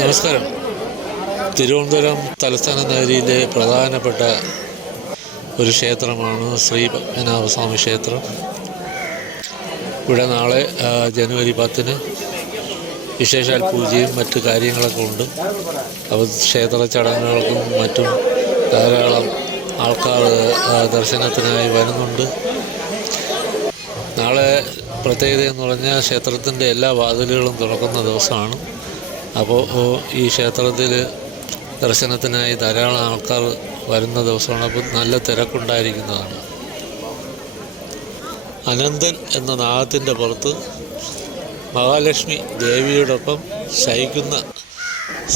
നമസ്കാരം. തിരുവനന്തപുരം തലസ്ഥാന നഗരിയിലെ പ്രധാനപ്പെട്ട ഒരു ക്ഷേത്രമാണ് ശ്രീ പത്മനാഭസ്വാമി ക്ഷേത്രം. ഇവിടെ നാളെ ജനുവരി 10-ന് വിശേഷാൽ പൂജയും മറ്റു കാര്യങ്ങളൊക്കെ ഉണ്ട്. അപ്പോൾ ക്ഷേത്ര ചടങ്ങുകൾക്കും മറ്റും ധാരാളം ആൾക്കാർ ദർശനത്തിനായി വരുന്നുണ്ട്. നാളെ പ്രത്യേകത എന്ന് പറഞ്ഞാൽ ക്ഷേത്രത്തിൻ്റെ എല്ലാ വാതിലുകളും തുറക്കുന്ന ദിവസമാണ്. അപ്പോൾ ഈ ക്ഷേത്രത്തിൽ ദർശനത്തിനായി ധാരാളം ആൾക്കാർ വരുന്ന ദിവസമാണ്. അപ്പോൾ നല്ല തിരക്കുണ്ടായിരിക്കുന്നതാണ്. അനന്തൻ എന്ന നാഗത്തിൻ്റെ പുറത്ത് മഹാലക്ഷ്മി ദേവിയോടൊപ്പം ശയിക്കുന്ന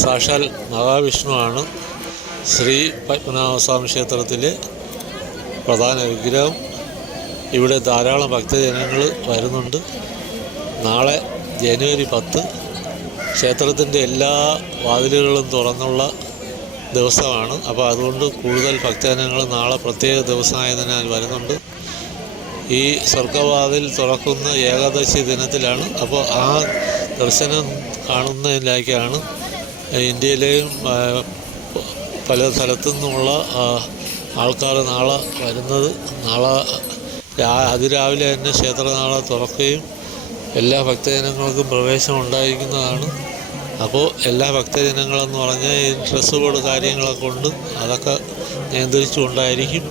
സാക്ഷാൽ മഹാവിഷ്ണുവാണ് ശ്രീ പത്മനാഭസ്വാമി ക്ഷേത്രത്തിലെ പ്രധാന വിഗ്രഹം. ഇവിടെ ധാരാളം ഭക്തജനങ്ങൾ വരുന്നുണ്ട്. നാളെ ജനുവരി 10 ക്ഷേത്രത്തിൻ്റെ എല്ലാ വാതിലുകളും തുറന്നുള്ള ദിവസമാണ്. അപ്പോൾ അതുകൊണ്ട് കൂടുതൽ ഭക്തജനങ്ങൾ നാളെ പ്രത്യേക ദിവസമായതിനാൽ വരുന്നുണ്ട്. ഈ സ്വർഗവാതിൽ തുറക്കുന്ന ഏകാദശി ദിനത്തിലാണ്. അപ്പോൾ ആ ദർശനം കാണുന്നതിലേക്കാണ് ഇന്ത്യയിലെയും പല സ്ഥലത്തു നിന്നുള്ള ആൾക്കാർ നാളെ വരുന്നത്. നാളെ അതിരാവിലെ തന്നെ ക്ഷേത്രനാളെ തുറക്കുകയും എല്ലാ ഭക്തജനങ്ങൾക്കും പ്രവേശനം ഉണ്ടായിരിക്കുന്നതാണ്. അപ്പോൾ എല്ലാ ഭക്തജനങ്ങളെന്ന് പറഞ്ഞാൽ ഈ ഡ്രസ്സ് കോഡ് കാര്യങ്ങളൊക്കെ ഉണ്ട്, അതൊക്കെ നിയന്ത്രിച്ചുകൊണ്ടായിരിക്കും.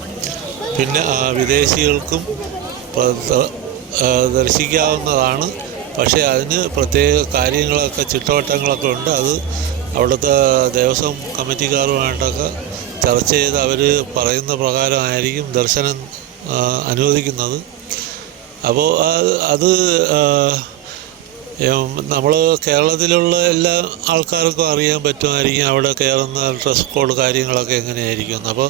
പിന്നെ വിദേശികൾക്കും ദർശിക്കാവുന്നതാണ്. പക്ഷേ അതിന് പ്രത്യേക കാര്യങ്ങളൊക്കെ ചിട്ടവട്ടങ്ങളൊക്കെ ഉണ്ട്. അത് അവിടുത്തെ ദേവസ്വം കമ്മിറ്റിക്കാരുമായിട്ടൊക്കെ ചർച്ച ചെയ്ത് അവർ പറയുന്ന പ്രകാരമായിരിക്കും ദർശനം അനുവദിക്കുന്നത്. അപ്പോൾ അത് നമ്മൾ കേരളത്തിലുള്ള എല്ലാ ആൾക്കാർക്കും അറിയാൻ പറ്റുമായിരിക്കും അവിടെ കയറുന്ന ഡ്രസ് കോഡ് കാര്യങ്ങളൊക്കെ എങ്ങനെയായിരിക്കും. അപ്പോൾ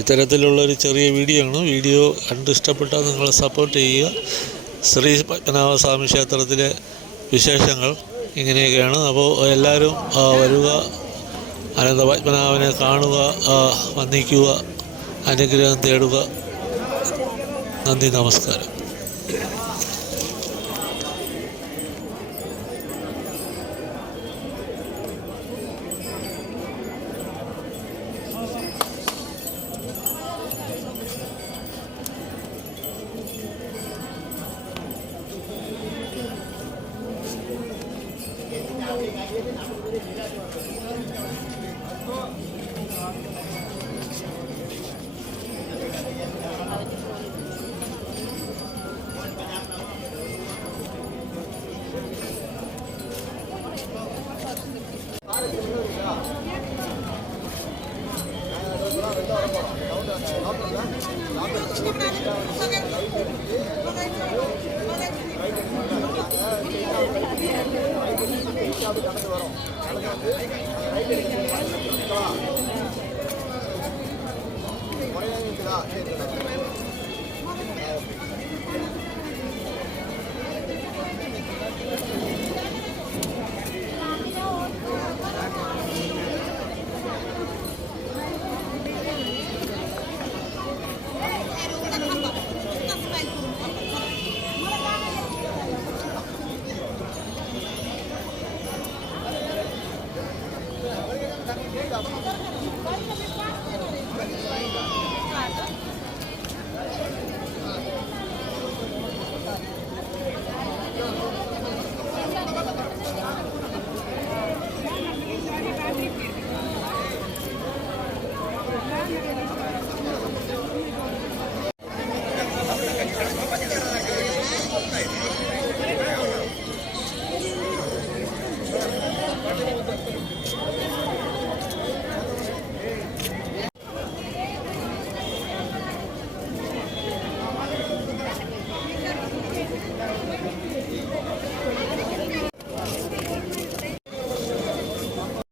ഇത്തരത്തിലുള്ളൊരു ചെറിയ വീഡിയോ കണ്ട് ഇഷ്ടപ്പെട്ടാൽ നിങ്ങൾ സപ്പോർട്ട് ചെയ്യുക. ശ്രീ പത്മനാഭസ്വാമി ക്ഷേത്രത്തിലെ വിശേഷങ്ങൾ ഇങ്ങനെയൊക്കെയാണ്. അപ്പോൾ എല്ലാവരും വരിക, അനന്ത പത്മനാഭനെ കാണുക, വന്ദിക്കുക, അനുഗ്രഹം തേടുക. നന്ദി, നമസ്കാരം. வரும்